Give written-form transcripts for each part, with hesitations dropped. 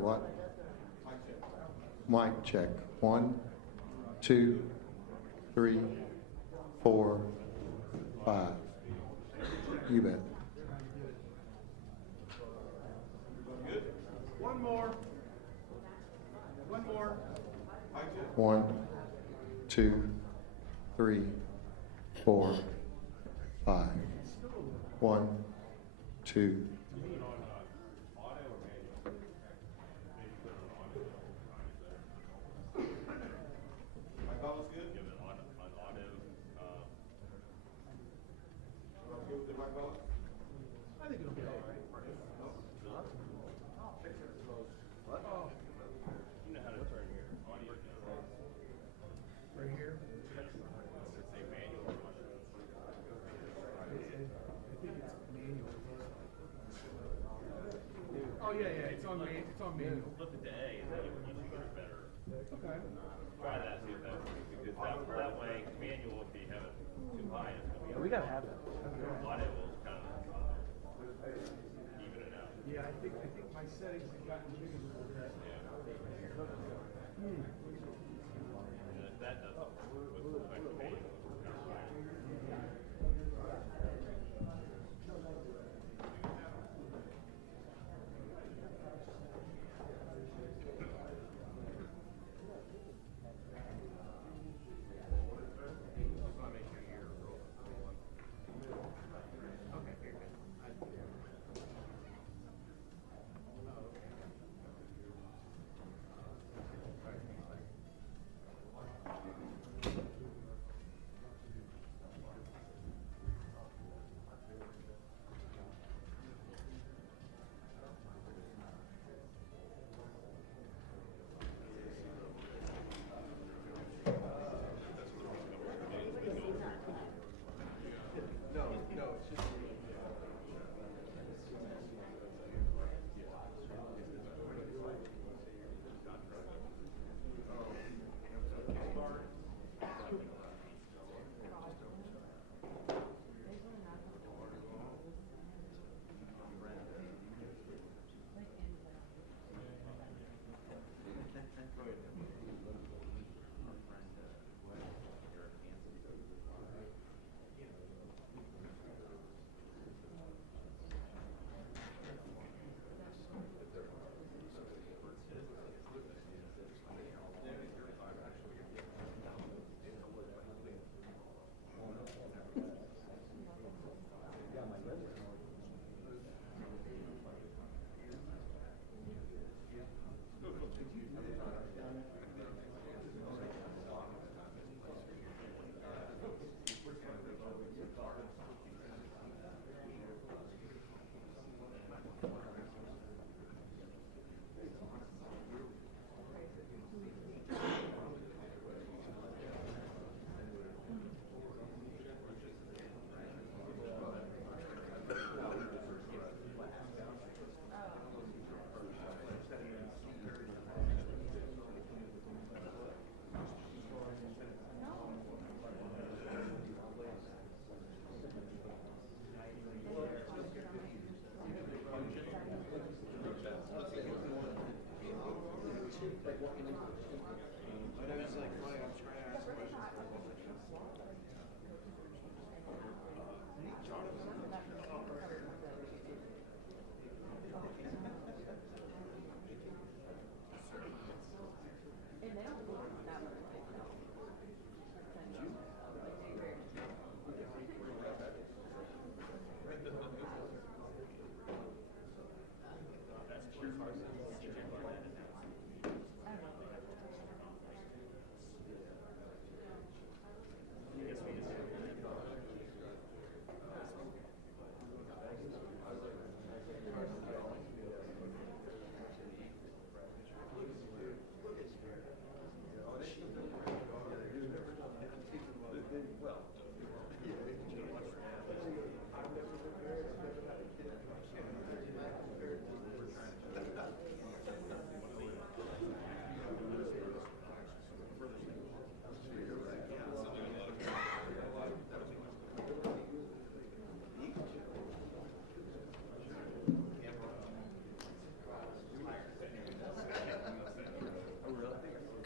what? Mic check. 1, 2, 3, 4, 5. You bet. Good. One more. One more. 1, 2, 3, 4, 5. 1, 2. I think it'll be all right. What? Oh. You know how to turn your audio down. Right here? It's a manual. I think it's manual. Oh yeah, it's on manual. Flip it to A and then you can get it better. Okay. Try that, see if that works. Because that way, manual, if you have it too high, it's going to be. We gotta have that. Audio will kind of even it out. Yeah, I think my settings have gotten bigger a little bit. Yeah. And if that doesn't work with respect to manual, it's kind of fine. Just want to make sure you're rolling.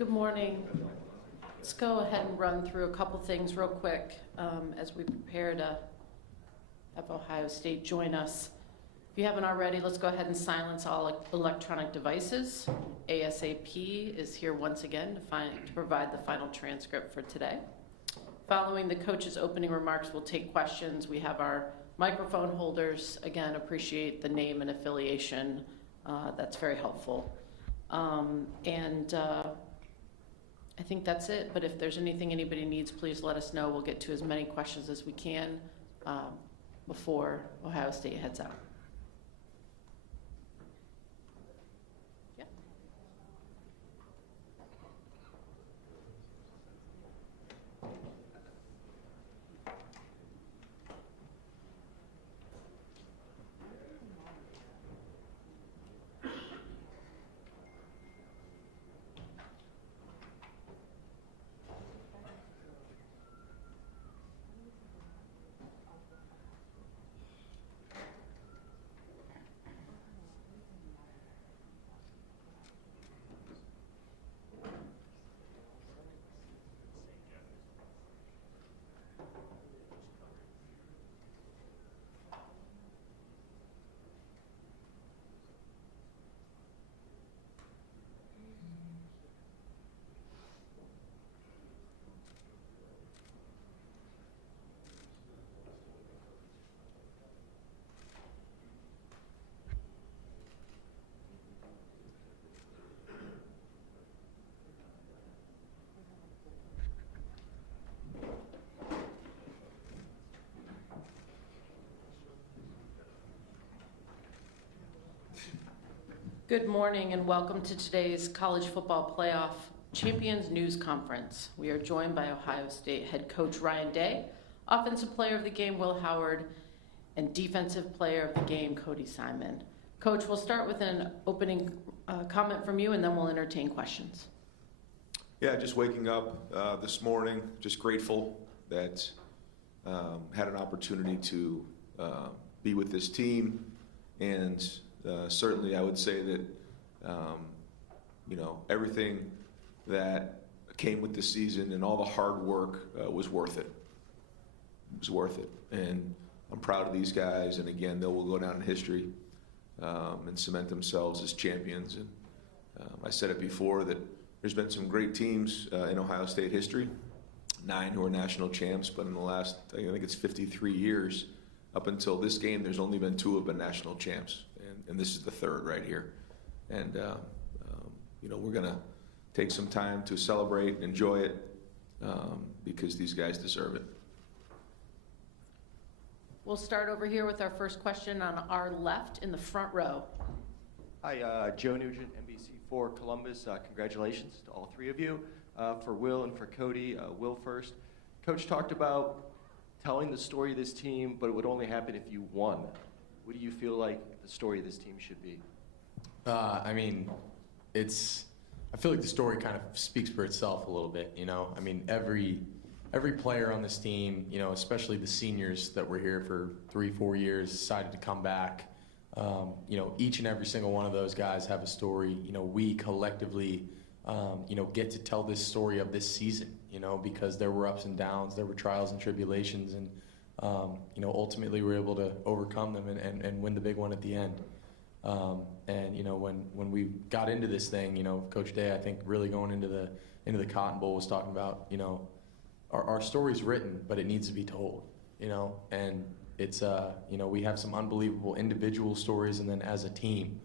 Good morning. Let's go ahead and run through a couple things real quick as we prepare to have Ohio State join us. If you haven't already, let's go ahead and silence all electronic devices. ASAP is here once again to provide the final transcript for today. Following the coach's opening remarks, we'll take questions. We have our microphone holders. Again, appreciate the name and affiliation. That's very helpful. I think that's it, but if there's anything anybody needs, please let us know. We'll get to as many questions as we can before Ohio State heads out. Yeah. Good morning and welcome to today's College Football Playoff Champions News Conference. We are joined by Ohio State head coach Ryan Day, offensive player of the game Will Howard, and defensive player of the game Cody Simon. Coach, we'll start with an opening comment from you and then we'll entertain questions. Yeah, just waking up this morning, just grateful that had an opportunity to be with this team, and certainly I would say that everything that came with the season and all the hard work was worth it. It was worth it, and I'm proud of these guys, and again, they will go down in history and cement themselves as champions. And I said it before that there's been some great teams in Ohio State history, 9 who are national champs, but in the last, I think it's 53 years, up until this game, there's only been 2 who have been national champs, and this is the 3rd right here. And we're gonna take some time to celebrate and enjoy it because these guys deserve it. We'll start over here with our first question on our left in the front row. Hi, Joe Nugent, NBC4 Columbus. Congratulations to all 3 of you. For Will and for Cody, Will first. Coach talked about telling the story of this team, but it would only happen if you won. What do you feel like the story of this team should be? I feel like the story kind of speaks for itself a little bit, every player on this team, especially the seniors that were here for 3-4 years, decided to come back. Each and every single one of those guys have a story. We collectively, get to tell this story of this season, because there were ups and downs, there were trials and tribulations, and, ultimately we were able to overcome them and win the big one at the end. When we got into this thing, Coach Day, I think really going into the Cotton Bowl was talking about, our story's written, but it needs to be told, and it's, we have some unbelievable individual stories and then as a team.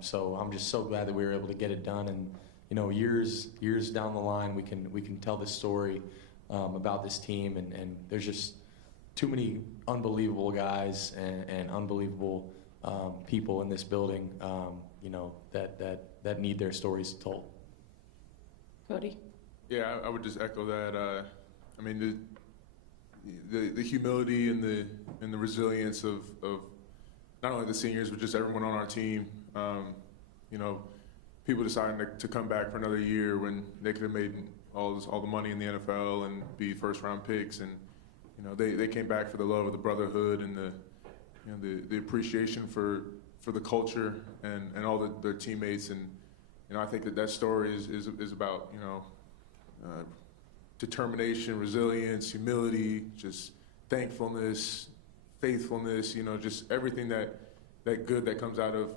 So I'm just so glad that we were able to get it done, and, years down the line, we can tell this story, about this team, and there's just too many unbelievable guys and unbelievable people in this building, that need their stories told. Cody? Yeah, I would just echo that. The humility and the resilience of not only the seniors but just everyone on our team. People deciding to come back for another year when they could have made all the money in the NFL and be first-round picks, and they came back for the love of the brotherhood and the appreciation for the culture and all their teammates, and I think that story is about, determination, resilience, humility, just thankfulness, faithfulness, just everything that good that comes out of,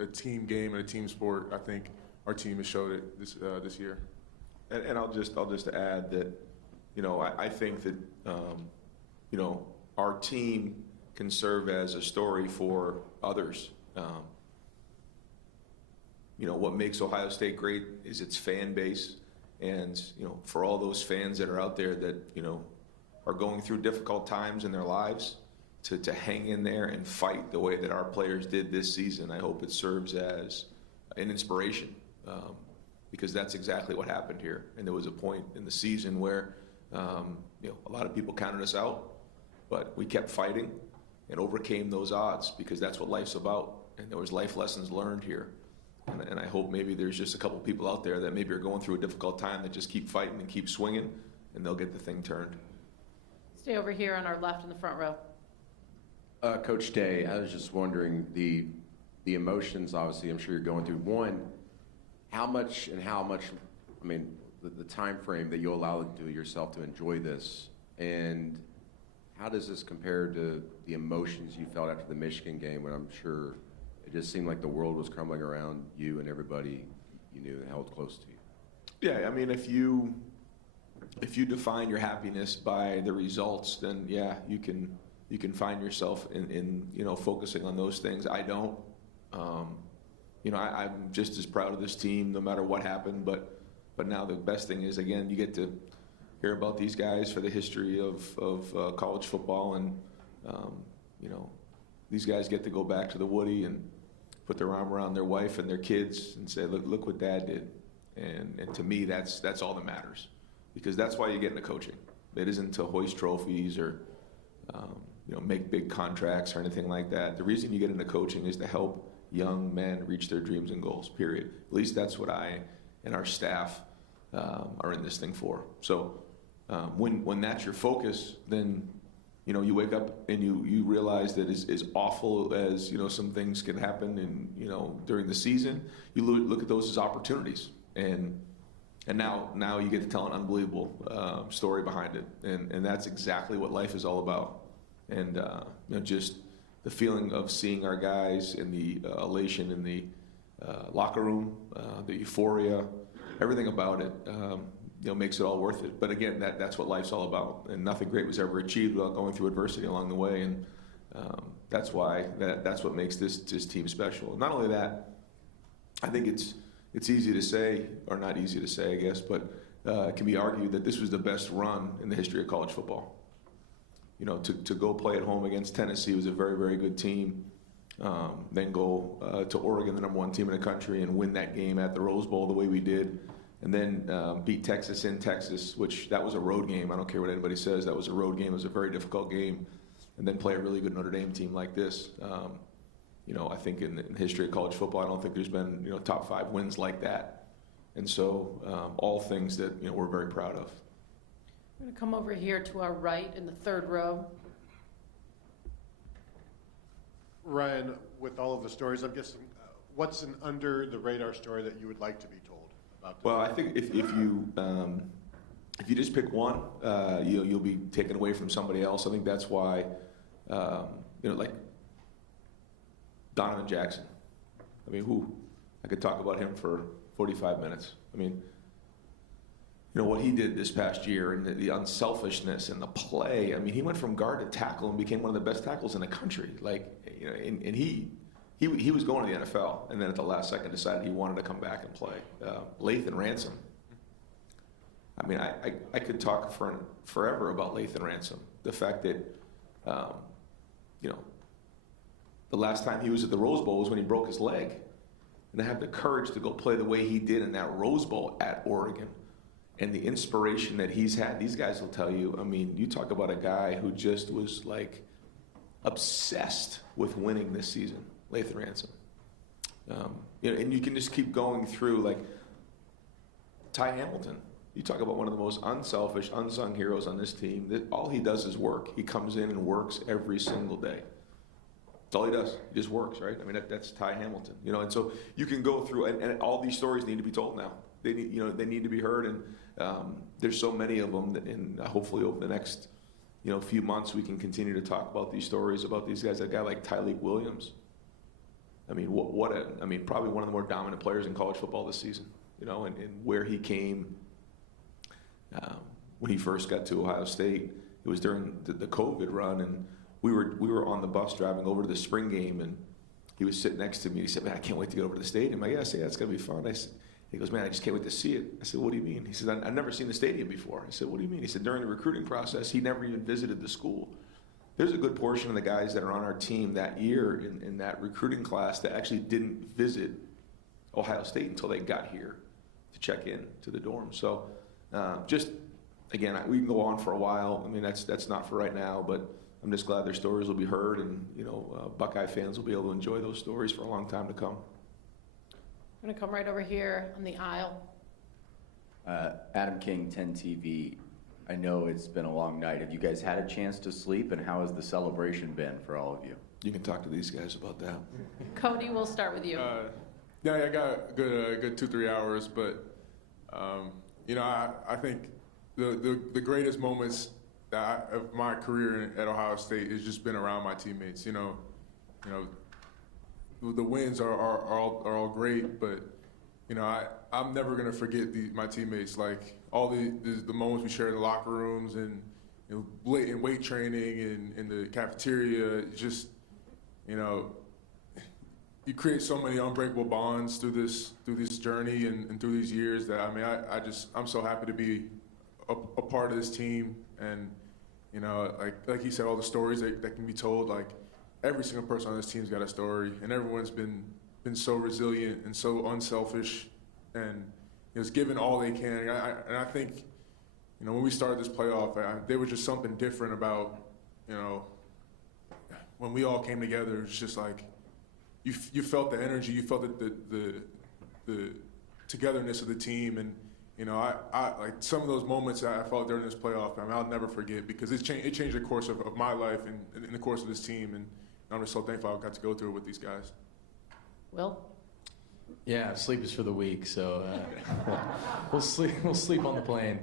a team game and a team sport. I think our team has showed it this year. And I'll just add that, I think that, our team can serve as a story for others. What makes Ohio State great is its fan base. And, for all those fans that are out there that, are going through difficult times in their lives, to hang in there and fight the way that our players did this season, I hope it serves as an inspiration. Because that's exactly what happened here. And there was a point in the season where, a lot of people counted us out, but we kept fighting and overcame those odds, because that's what life's about. And there was life lessons learned here. And I hope maybe there's just a couple people out there that maybe are going through a difficult time that just keep fighting and keep swinging, and they'll get the thing turned. Stay over here on our left in the front row. Coach Day, I was just wondering, the emotions, obviously, I'm sure you're going through. One, how much, I mean, the time frame that you allow to yourself to enjoy this, and how does this compare to the emotions you felt after the Michigan game, when I'm sure it just seemed like the world was crumbling around you and everybody you knew and held close to you? Yeah, I mean, if you define your happiness by the results, then yeah, you can find yourself in focusing on those things. I don't. I'm just as proud of this team no matter what happened, but now the best thing is, again, you get to hear about these guys for the history of college football, and these guys get to go back to the Woody and put their arm around their wife and their kids and say, look what Dad did. And to me, that's all that matters, because that's why you get into coaching. It isn't to hoist trophies or make big contracts or anything like that. The reason you get into coaching is to help young men reach their dreams and goals, period. At least that's what I and our staff are in this thing for. So when that's your focus, then you wake up and you realize that as awful as some things can happen and during the season, you look at those as opportunities, and now you get to tell an unbelievable story behind it, and that's exactly what life is all about. And just the feeling of seeing our guys in the elation in the locker room, the euphoria, everything about it, makes it all worth it. But again, that's what life's all about, and nothing great was ever achieved without going through adversity along the way. And that's why that's what makes this team special. Not only that, I think it's easy to say, or not easy to say, I guess, but it can be argued that this was the best run in the history of college football. To go play at home against Tennessee was a very, very good team. Then go to Oregon, the #1 team in the country, and win that game at the Rose Bowl the way we did. And then beat Texas in Texas, which that was a road game. I don't care what anybody says. That was a road game. It was a very difficult game. And then play a really good Notre Dame team like this. I think in the history of college football, I don't think there's been top 5 wins like that. And so all things that we're very proud of. We're going to come over here to our right in the third row. Ryan, with all of the stories, I'm guessing, what's an under-the-radar story that you would like to be told about this? Well, I think if you just pick one, you'll be taken away from somebody else. I think that's why, like Donovan Jackson. I mean, I could talk about him for 45 minutes. I mean, what he did this past year, and the unselfishness and the play. I mean, he went from guard to tackle and became one of the best tackles in the country. And he was going to the NFL, and then at the last second decided he wanted to come back and play. Lathan Ransom. I mean, I could talk forever about Lathan Ransom. The fact that, the last time he was at the Rose Bowl was when he broke his leg. And to have the courage to go play the way he did in that Rose Bowl at Oregon, and the inspiration that he's had, these guys will tell you, I mean, you talk about a guy who just was obsessed with winning this season, Lathan Ransom. And you can just keep going through, Ty Hamilton. You talk about one of the most unselfish, unsung heroes on this team. All he does is work. He comes in and works every single day. That's all he does. He just works, right? I mean, that's Ty Hamilton, you know. And so you can go through, and all these stories need to be told now. They need, you know, they need to be heard, and there's so many of them. And hopefully over the next, you know, few months, we can continue to talk about these stories about these guys. A guy like Tyleek Williams. I mean, probably one of the more dominant players in college football this season. You know, and where he came when he first got to Ohio State. It was during the COVID run, and we were on the bus driving over to the spring game, and he was sitting next to me. He said, "Man, I can't wait to get over to the stadium." I said, "Yeah, it's gonna be fun." He goes, "Man, I just can't wait to see it." I said, "What do you mean?" He said, "I've never seen the stadium before." I said, "What do you mean?" He said, "During the recruiting process, he never even visited the school." There's a good portion of the guys that are on our team that year in that recruiting class that actually didn't visit Ohio State until they got here to check in to the dorm. So just, again, we can go on for a while. I mean, that's not for right now, but I'm just glad their stories will be heard, and, you know, Buckeye fans will be able to enjoy those stories for a long time to come. I'm going to come right over here on the aisle. Adam King, 10 TV. I know it's been a long night. Have you guys had a chance to sleep, and how has the celebration been for all of you? You can talk to these guys about that. Cody, we'll start with you. Yeah, I got a good 2-3 hours, but you know, I think the greatest moments of my career at Ohio State has just been around my teammates. You know, the wins are all great, but you know, I'm never gonna forget my teammates. Like all the moments we share in the locker rooms, and you know, blatant weight training and in the cafeteria. Just, you know, you create so many unbreakable bonds through this journey and through these years that, I mean, I'm so happy to be a part of this team. And you know, like he said, all the stories that can be told. Like every single person on this team's got a story, and everyone's been so resilient and so unselfish, and is giving all they can. And I think, you know, when we started this playoff, there was just something different about, you know, when we all came together. It's just like you felt the energy, you felt the togetherness of the team, and you know, I like some of those moments that I felt during this playoff. I mean, I'll never forget, because it changed the course of my life and in the course of this team, and I'm just so thankful I got to go through it with these guys. Will? Yeah, sleep is for the weak, so we'll sleep on the plane.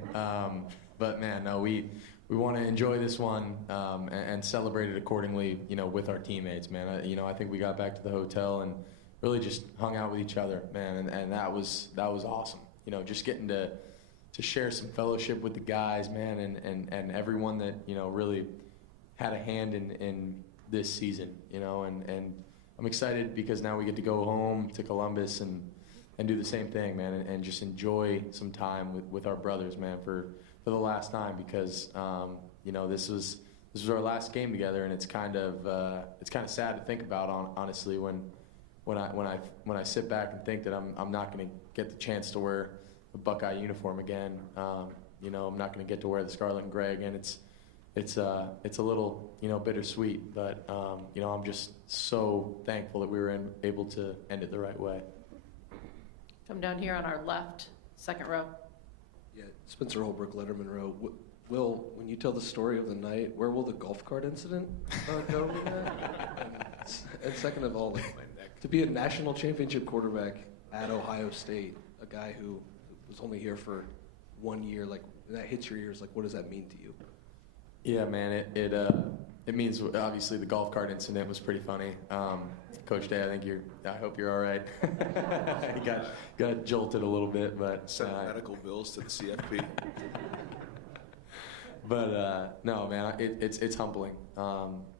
But man, no, we want to enjoy this one and celebrate it accordingly, you know, with our teammates, man. You know, I think we got back to the hotel and really just hung out with each other, man, and that was awesome. You know, just getting to share some fellowship with the guys, man, and everyone that, you know, really had a hand in this season, you know, and I'm excited because now we get to go home to Columbus and do the same thing, man, and just enjoy some time with our brothers, man, for the last time, because you know, this was our last game together, and it's kind of sad to think about, honestly, when I sit back and think that I'm not going to get the chance to wear a Buckeye uniform again. You know, I'm not going to get to wear the scarlet and gray again. It's a little, you know, bittersweet, but you know, I'm just so thankful that we were able to end it the right way. Come down here on our left, second row. Yeah, Spencer Holbrook, Letterman Row. Will, when you tell the story of the night, where will the golf cart incident go with that? And second of all, like, to be a national championship quarterback at Ohio State, a guy who was only here for 1 year, like, that hits your ears, like, what does that mean to you? Yeah, man, it means, obviously the golf cart incident was pretty funny. Coach Day, I hope you're all right. He got jolted a little bit, but Send medical bills to the CFP. But no, man, it's humbling.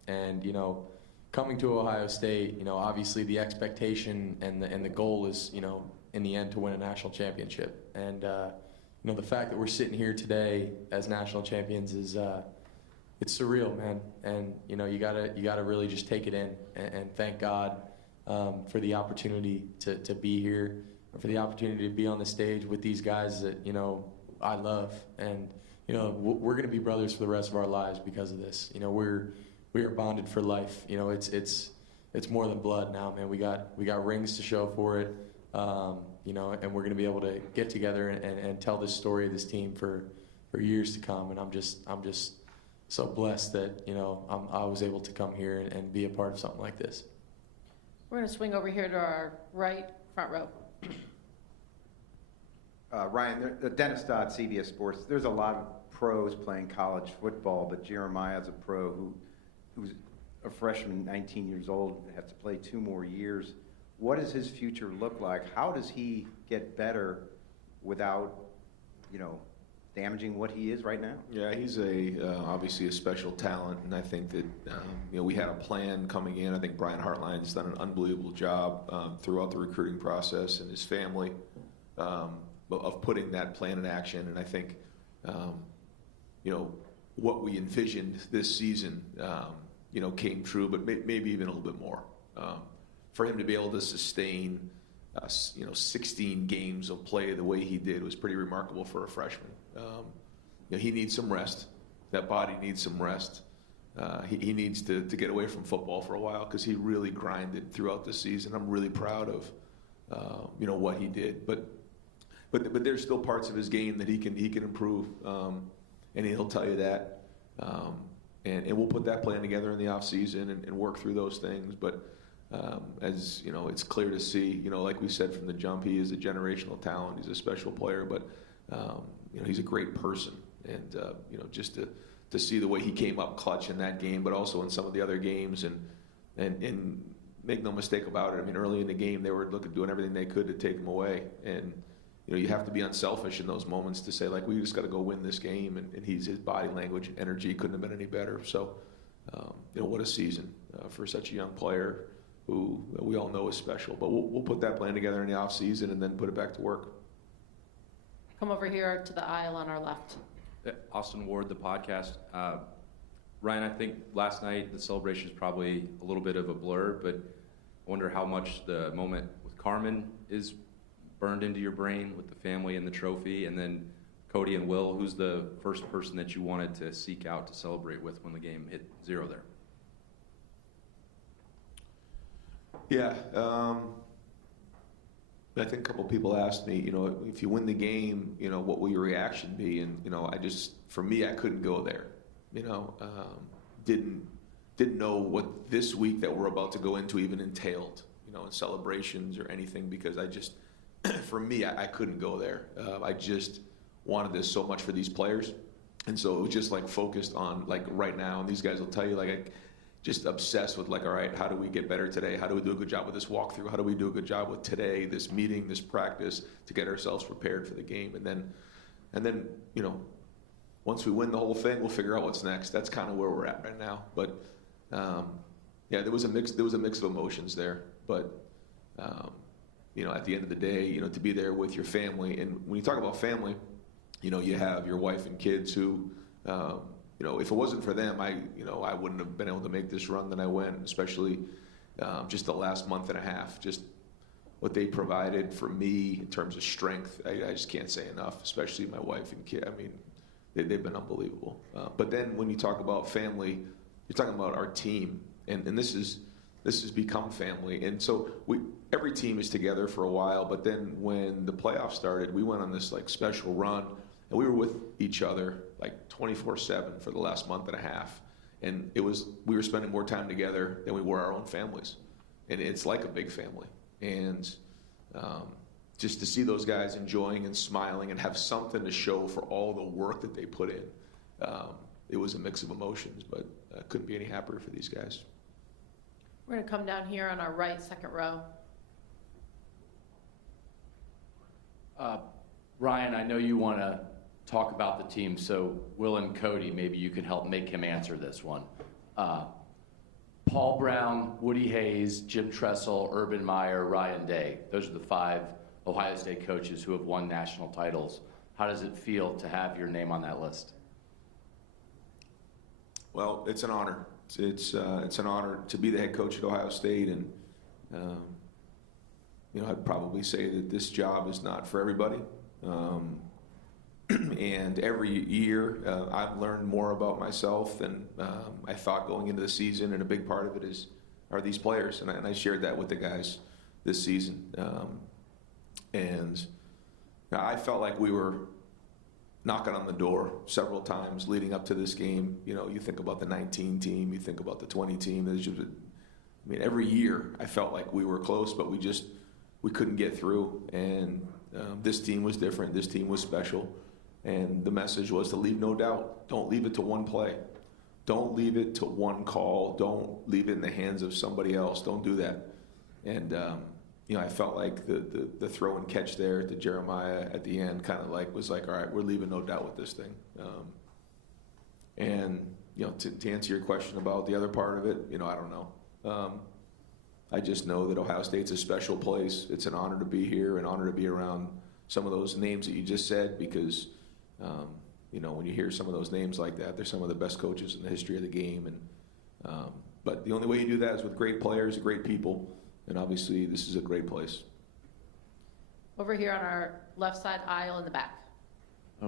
And you know, coming to Ohio State, you know, obviously the expectation and the goal is, you know, in the end to win a national championship. And you know, the fact that we're sitting here today as national champions is it's surreal, man. And you know, you gotta really just take it in and thank God for the opportunity to be here, for the opportunity to be on the stage with these guys that, you know, I love. And you know, we're going to be brothers for the rest of our lives because of this. You know, we are bonded for life. You know, it's more than blood now, man. We got rings to show for it. You know, and we're going to be able to get together and tell this story of this team for years to come. And I'm just so blessed that, I was able to come here and be a part of something like this. We're going to swing over here to our right front row. Ryan, Dennis Dodd, CBS Sports. There's a lot of pros playing college football, but Jeremiah's a pro who's a freshman, 19 years old, has to play 2 more years. What does his future look like? How does he get better without, damaging what he is right now? Yeah, he's obviously a special talent, and I think that we had a plan coming in. I think Brian Hartline's done an unbelievable job throughout the recruiting process and his family of putting that plan in action. And I think what we envisioned this season came true, but maybe even a little bit more. For him to be able to sustain 16 games of play the way he did was pretty remarkable for a freshman. He needs some rest. That body needs some rest. He needs to get away from football for a while because he really grinded throughout the season. I'm really proud of what he did. But there's still parts of his game that he can improve, and he'll tell you that. And we'll put that plan together in the off season and work through those things. But as it's clear to see, like we said from the jump, he is a generational talent. He's a special player, but he's a great person. And just to see the way he came up clutch in that game, but also in some of the other games, and make no mistake about it. I mean, early in the game, they were doing everything they could to take him away. And you have to be unselfish in those moments to say, like, we just got to go win this game. And his body language, energy couldn't have been any better. So, what a season for such a young player who we all know is special. But we'll put that plan together in the off season and then put it back to work. Come over here to the aisle on our left. Austin Ward, the podcast. Ryan, I think last night the celebration is probably a little bit of a blur, but I wonder how much the moment with Carmen is burned into your brain with the family and the trophy, and then Cody and Will, who's the first person that you wanted to seek out to celebrate with when the game hit 0 there? Yeah, I think a couple people asked me, if you win the game, what will your reaction be? And for me, I couldn't go there. Didn't know what this week that we're about to go into even entailed, in celebrations or anything, because for me, I couldn't go there. I just wanted this so much for these players, and so it was just focused on right now. And these guys will tell you just obsessed with all right, how do we get better today? How do we do a good job with this walkthrough? How do we do a good job with today, this meeting, this practice, to get ourselves prepared for the game? And then once we win the whole thing, we'll figure out what's next. That's kind of where we're at right now. But there was a mix of emotions there. But at the end of the day, to be there with your family, and when you talk about family, you have your wife and kids who. If it wasn't for them, I wouldn't have been able to make this run that I went, especially just the last month and a half. Just what they provided for me in terms of strength, I just can't say enough, especially my wife and kid. I mean, they've been unbelievable. But then when you talk about family, you're talking about our team, and this has become family. And so every team is together for a while, but then when the playoffs started, we went on this special run, and we were with each other 24/7 for the last month and a half. And we were spending more time together than we were our own families. And it's like a big family. And just to see those guys enjoying and smiling and have something to show for all the work that they put in, it was a mix of emotions, but I couldn't be any happier for these guys. We're going to come down here on our right, second row. Ryan, I know you want to talk about the team, so Will and Cody, maybe you can help make him answer this one. Paul Brown, Woody Hayes, Jim Tressel, Urban Meyer, Ryan Day. Those are the 5 Ohio State coaches who have won national titles. How does it feel to have your name on that list? Well, it's an honor. It's an honor to be the head coach at Ohio State, and I'd probably say that this job is not for everybody. And every year, I've learned more about myself than I thought going into the season, and a big part of it are these players, and I shared that with the guys this season. And I felt like we were knocking on the door several times leading up to this game. You know, you think about the 19 team, you think about the 20 team. There's just, I mean, every year I felt like we were close, but we couldn't get through. And this team was different. This team was special. And the message was to leave no doubt. Don't leave it to one play. Don't leave it to one call. Don't leave it in the hands of somebody else. Don't do that. And, you know, I felt like the throw and catch there to Jeremiah at the end kind of like was like, all right, we're leaving no doubt with this thing. And, you know, to answer your question about the other part of it, you know, I don't know. I just know that Ohio State's a special place. It's an honor to be here, an honor to be around some of those names that you just said because, you know, when you hear some of those names like that, they're some of the best coaches in the history of the game. And but the only way you do that is with great players, great people, and obviously this is a great place. Over here on our left side aisle in the back.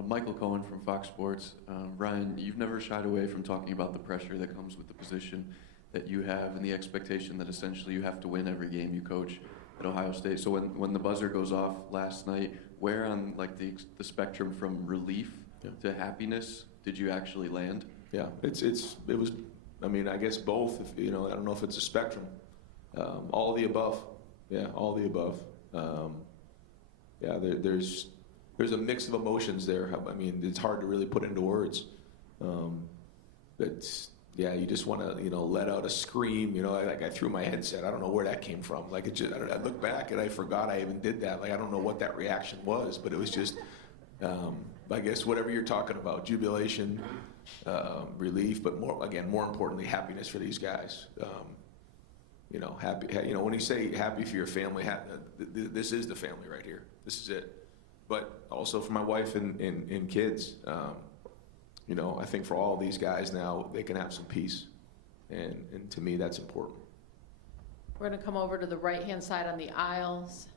Michael Cohen from Fox Sports. Ryan, you've never shied away from talking about the pressure that comes with the position that you have and the expectation that essentially you have to win every game you coach at Ohio State. So when the buzzer goes off last night, where on like the spectrum from relief to happiness did you actually land? Yeah, it was. I mean, I guess both. If, you know, I don't know if it's a spectrum. All of the above. Yeah, all of the above. Yeah, there's a mix of emotions there. I mean, it's hard to really put into words. But yeah, you just want to, you know, let out a scream. You know, like I threw my headset. I don't know where that came from. Like it just, I look back and I forgot I even did that. Like I don't know what that reaction was, but it was just, I guess whatever you're talking about, jubilation, relief, but more importantly, happiness for these guys. You know, happy. You know, when you say happy for your family, this is the family right here. This is it. But also for my wife and kids. You know, I think for all of these guys now, they can have some peace. And to me, that's important. We're going to come over to the right-hand side on the aisles.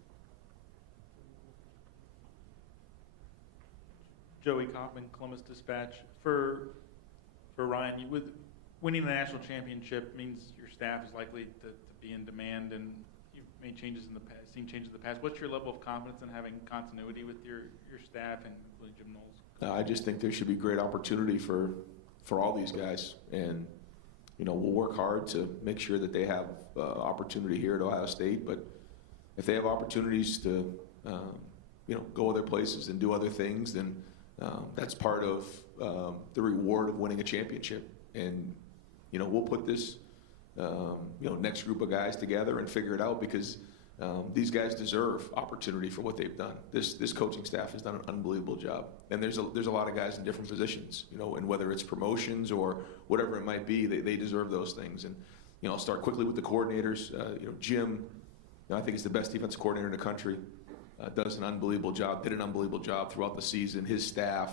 Joey Kaufman, Columbus Dispatch. For Ryan, with winning the national championship means your staff is likely to be in demand, and you've made changes in the past, seen changes in the past. What's your level of confidence in having continuity with your staff and including Jim Knowles? I just think there should be great opportunity for all these guys, and you know we'll work hard to make sure that they have opportunity here at Ohio State. But if they have opportunities to you know go other places and do other things, then that's part of the reward of winning a championship. And you know we'll put this you know next group of guys together and figure it out because. These guys deserve opportunity for what they've done. This coaching staff has done an unbelievable job, and there's a lot of guys in different positions, you know, and whether it's promotions or whatever it might be, they deserve those things. And you know, I'll start quickly with the coordinators. You know, Jim, you know, I think he's the best defensive coordinator in the country. Does an unbelievable job. Did an unbelievable job throughout the season. His staff,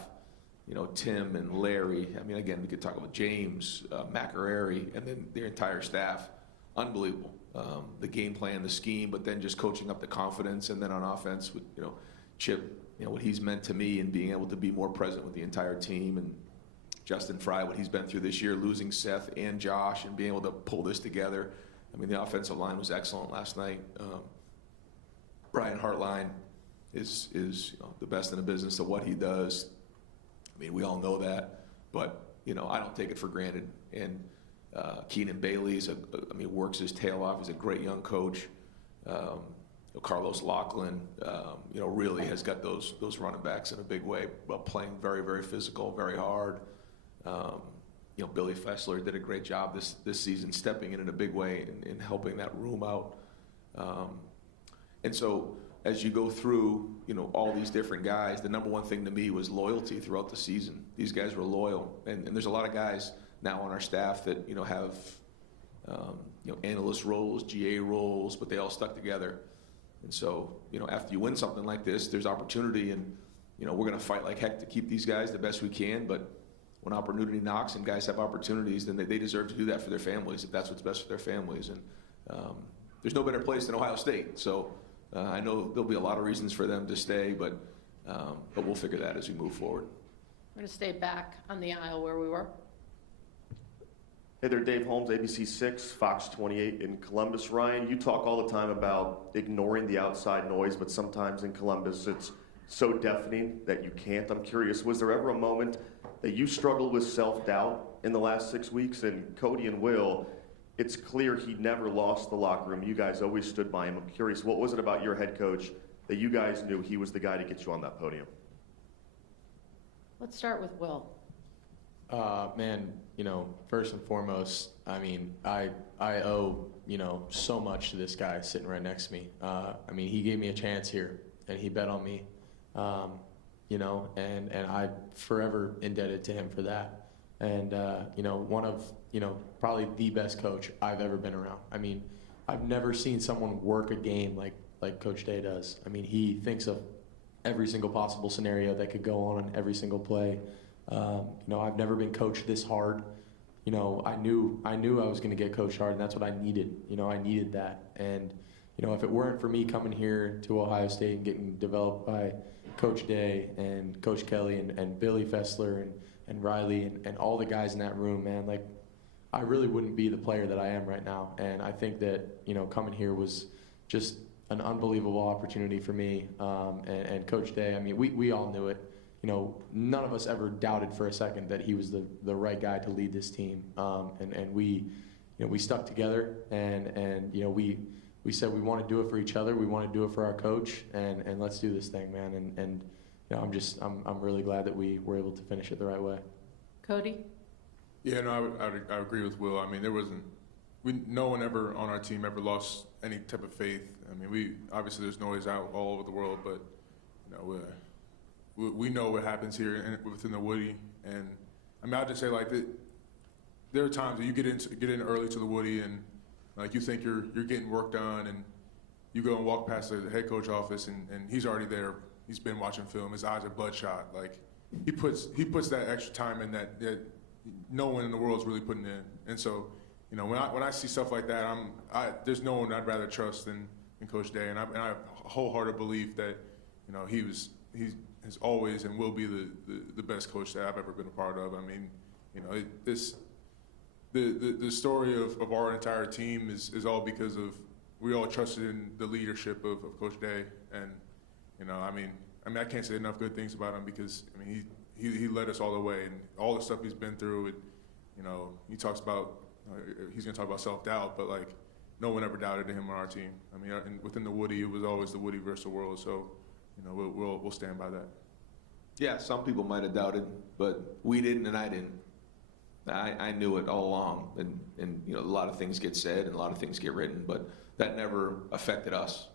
you know, Tim and Larry. I mean, again, we could talk about James, McArary, and then their entire staff. Unbelievable. The game plan, the scheme, but then just coaching up the confidence, and then on offense with you know Chip, you know what he's meant to me, and being able to be more present with the entire team, and Justin Fry, what he's been through this year, losing Seth and Josh, and being able to pull this together. I mean, the offensive line was excellent last night. Brian Hartline is you know, the best in the business of what he does. I mean, we all know that, but you know I don't take it for granted. And Keenan Bailey works his tail off. He's a great young coach. Carlos Laughlin, you know, really has got those running backs in a big way, playing very, very physical, very hard. You know, Billy Fessler did a great job this season, stepping in a big way and helping that room out. And so as you go through, you know, all these different guys, the number one thing to me was loyalty throughout the season. These guys were loyal, and there's a lot of guys now on our staff that you know have you know analyst roles, GA roles, but they all stuck together. And so you know after you win something like this, there's opportunity, and you know we're going to fight like heck to keep these guys the best we can. But when opportunity knocks and guys have opportunities, then they deserve to do that for their families if that's what's best for their families. And there's no better place than Ohio State. So I know there'll be a lot of reasons for them to stay, but we'll figure that as we move forward. We're going to stay back on the aisle where we were. Hey there, Dave Holmes, ABC 6, Fox 28 in Columbus. Ryan, you talk all the time about ignoring the outside noise, but sometimes in Columbus it's so deafening that you can't. I'm curious, was there ever a moment that you struggled with self-doubt in the last 6 weeks? And Cody and Will, it's clear he never lost the locker room. You guys always stood by him. I'm curious, what was it about your head coach that you guys knew he was the guy to get you on that podium? Let's start with Will. Man, first and foremost, I mean, I owe, so much to this guy sitting right next to me. He gave me a chance here, and he bet on me, and I'm forever indebted to him for that. And, one of, probably the best coach I've ever been around. I mean, I've never seen someone work a game like Coach Day does. I mean, he thinks of every single possible scenario that could go on every single play. I've never been coached this hard. I knew I was going to get coached hard, and that's what I needed. I needed that. And, if it weren't for me coming here to Ohio State and getting developed by Coach Day and Coach Kelly and Billy Fessler and Riley and all the guys in that room, man, I really wouldn't be the player that I am right now. And I think that, coming here was just an unbelievable opportunity for me. And Coach Day, we all knew it. None of us ever doubted for a second that he was the right guy to lead this team. And we stuck together and we said we want to do it for each other. We want to do it for our coach, and let's do this thing, man. And I'm really glad that we were able to finish it the right way. Cody? Yeah, no, I agree with Will. No one ever on our team ever lost any type of faith. Obviously there's noise out all over the world, but we know what happens here within the Woody. And I'll just say there are times that you get in early to the Woody and you think you're getting work done, and you go and walk past the head coach office and he's already there. He's been watching film. His eyes are bloodshot. He puts that extra time in that no one in the world is really putting in. And so, when I see stuff like that, there's no one I'd rather trust than Coach Day. And I wholeheartedly believe that, he is always and will be the best coach that I've ever been a part of. The story of our entire team is all because of we all trusted in the leadership of Coach Day. And, I can't say enough good things about him because, he led us all the way, and all the stuff he's been through. He talks about he's going to talk about self-doubt, but no one ever doubted him on our team. And within the Woody, it was always the Woody versus the world. So, we'll stand by that. Yeah, some people might have doubted, but we didn't, and I didn't. I knew it all along, and a lot of things get said and a lot of things get written, but that never affected us.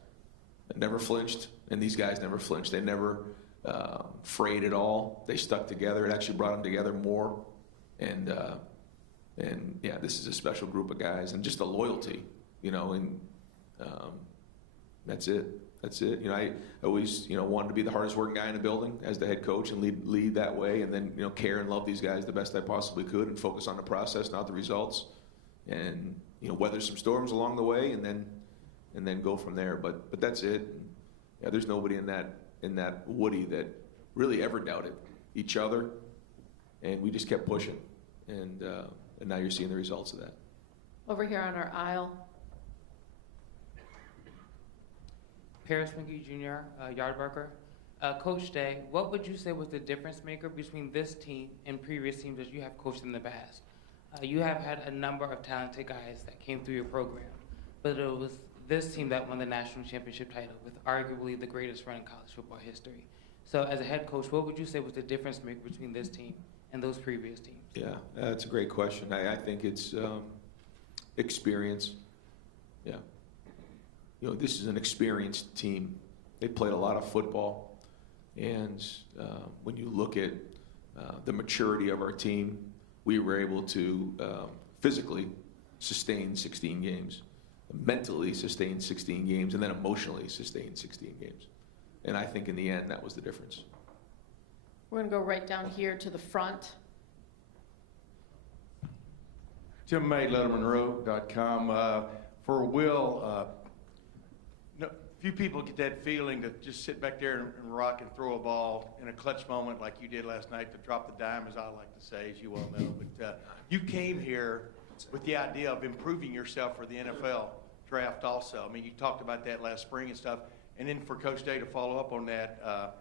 It never flinched, and these guys never flinched. They never frayed at all. They stuck together. It actually brought them together more, and yeah, this is a special group of guys, and just a loyalty, and that's it. That's it. I always, wanted to be the hardest working guy in the building as the head coach and lead that way, and then, care and love these guys the best I possibly could and focus on the process, not the results, and, weather some storms along the way, and then go from there. But that's it. Yeah, there's nobody in that Woody that really ever doubted each other, and we just kept pushing, and now you're seeing the results of that. Over here on our aisle. Paris McGee Jr., yard worker. Coach Day, what would you say was the difference maker between this team and previous teams that you have coached in the past? You have had a number of talented guys that came through your program, but it was this team that won the national championship title with arguably the greatest run in college football history. So as a head coach, what would you say was the difference maker between this team and those previous teams? Yeah, that's a great question. I think it's experience. Yeah. This is an experienced team. They played a lot of football, and when you look at the maturity of our team, we were able to physically sustain 16 games, mentally sustain 16 games, and then emotionally sustain 16 games. And I think in the end, that was the difference. We're going to go right down here to the front. Tim May, LettermanRow.com. For Will, few people get that feeling to just sit back there and rock and throw a ball in a clutch moment like you did last night, to drop the dime, as I like to say, as you well know. But you came here with the idea of improving yourself for the NFL draft also. You talked about that last spring and stuff. And then for Coach Day to follow up on that,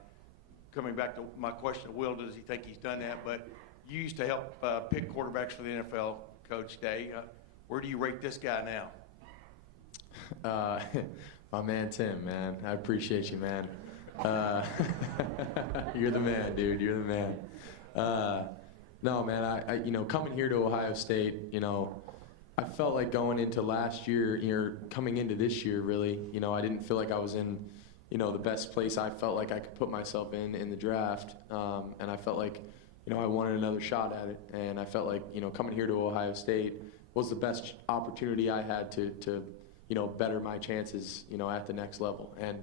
coming back to my question to Will, does he think he's done that? But you used to help pick quarterbacks for the NFL, Coach Day. Where do you rate this guy now? My man Tim, man. I appreciate you, man. You're the man, dude. You're the man. No, man, I coming here to Ohio State, I felt like going into last year, coming into this year, really, I didn't feel like I was in, the best place I felt like I could put myself in the draft. And I felt like, I wanted another shot at it. And I felt like, coming here to Ohio State was the best opportunity I had to better my chances, at the next level. And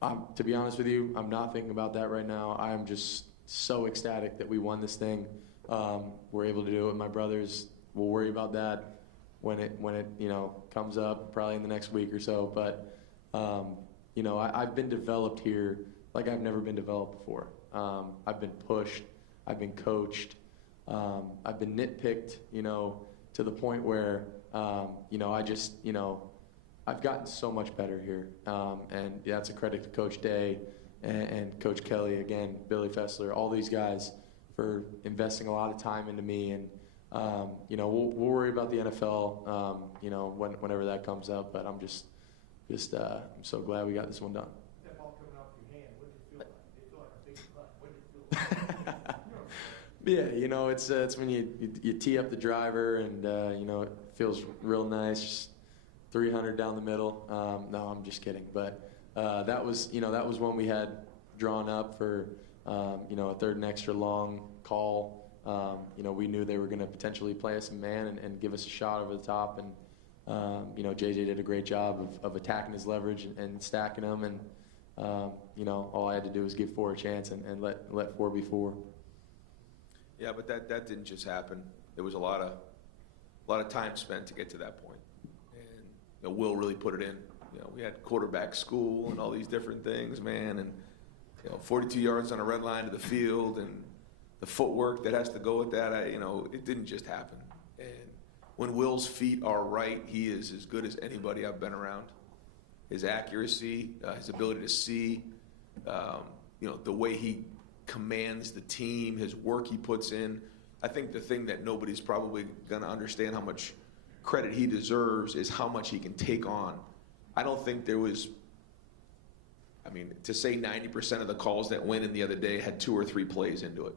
I'm, to be honest with you, I'm not thinking about that right now. I am just so ecstatic that we won this thing. We're able to do it with my brothers. We'll worry about that when it comes up, probably in the next week or so. But I've been developed here like I've never been developed before. I've been pushed. I've been coached. I've been nitpicked. To the point where I've gotten so much better here, and that's a credit to Coach Day and Coach Kelly, again, Billy Fessler, all these guys for investing a lot of time into me. And we'll worry about the NFL, whenever that comes up. But I'm just I'm so glad we got this one done. That ball coming off your hand, what did it feel like? It felt like a big putt. What did it feel like? Yeah, it's when you tee up the driver and it feels real nice, just 300 down the middle. No, I'm just kidding. But that was one we had drawn up for a third and extra long call. We knew they were going to potentially play us in man and give us a shot over the top. And JJ did a great job of attacking his leverage and stacking them. And all I had to do was give 4 a chance and let 4 be 4. Yeah, but that didn't just happen. There was a lot of time spent to get to that point. And Will really put it in. We had quarterback school and all these different things, man, and 42 yards on a red line to the field and the footwork that has to go with that. It didn't just happen. And when Will's feet are right, he is as good as anybody I've been around. His accuracy, his ability to see, the way he commands the team, his work he puts in. I think the thing that nobody's probably going to understand how much credit he deserves is how much he can take on. I don't think there was, to say 90% of the calls that went in the other day had 2 or 3 plays into it.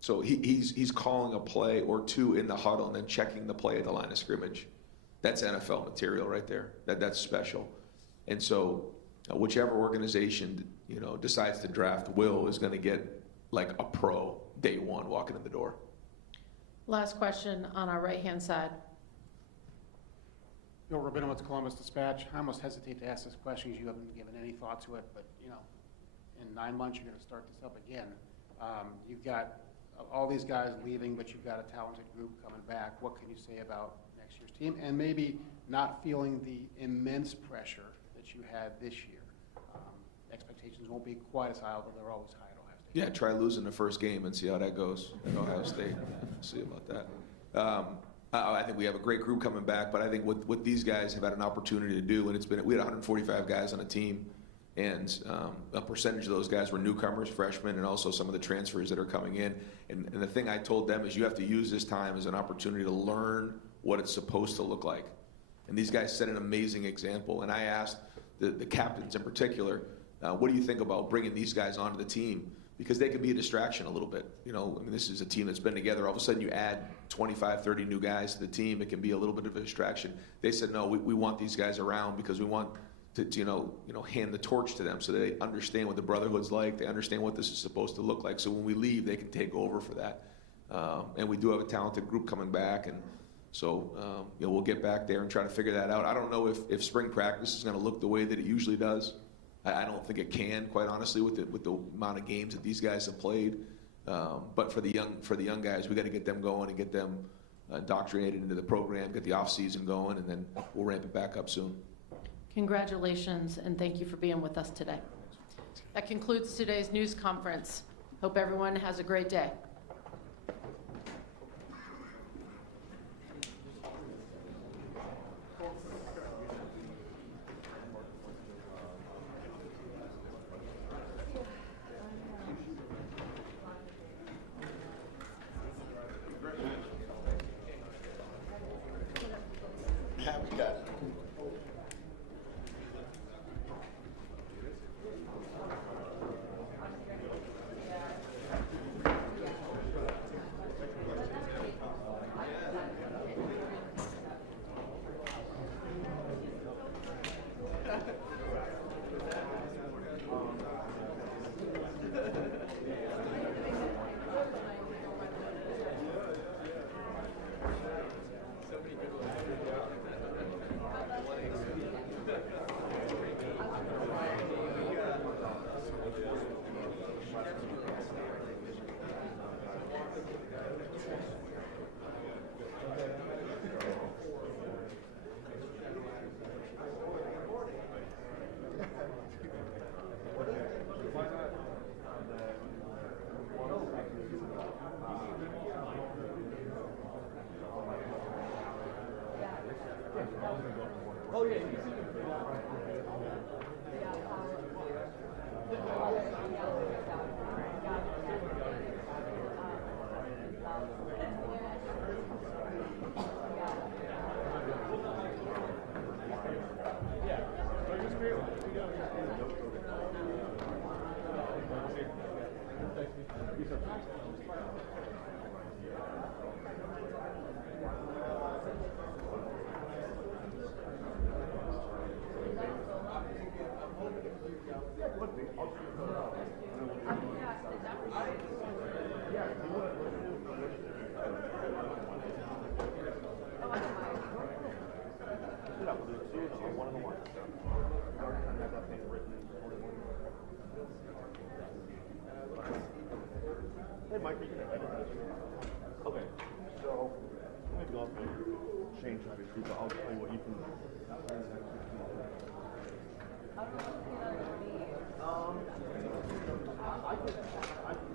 So he's calling a play or 2 in the huddle and then checking the play at the line of scrimmage. That's NFL material right there. That's special. And so whichever organization decides to draft Will is going to get like a pro day one walking in the door. Last question on our right-hand side. Bill Rabinowitz, Columbus Dispatch. I almost hesitate to ask this question because you haven't given any thought to it, but in 9 months you're going to start this up again. You've got all these guys leaving, but you've got a talented group coming back. What can you say about next year's team, and maybe not feeling the immense pressure that you had this year? Expectations won't be quite as high, although they're always high at Ohio State. Yeah, try losing the first game and see how that goes at Ohio State. See about that. I think we have a great group coming back, but I think what these guys have had an opportunity to do, and we had 145 guys on the team, and a percentage of those guys were newcomers, freshmen, and also some of the transfers that are coming in. And the thing I told them is you have to use this time as an opportunity to learn what it's supposed to look like. And these guys set an amazing example. And I asked the captains in particular, what do you think about bringing these guys onto the team? Because they could be a distraction a little bit. This is a team that's been together. All of a sudden you add 25, 30 new guys to the team. It can be a little bit of a distraction. They said, no, we want these guys around because we want to hand the torch to them so they understand what the brotherhood's like. They understand what this is supposed to look like. So when we leave, they can take over for that. And we do have a talented group coming back. And so we'll get back there and try to figure that out. I don't know if spring practice is going to look the way that it usually does. I don't think it can, quite honestly, with the amount of games that these guys have played. But for the young guys, we got to get them going and get them indoctrinated into the program, get the off season going, and then we'll ramp it back up soon. Congratulations, and thank you for being with us today. That concludes today's news conference. Hope everyone has a great day. Hey, Mike, you can okay, so I'm going to go up and change obviously, but I'll tell you what you can. I could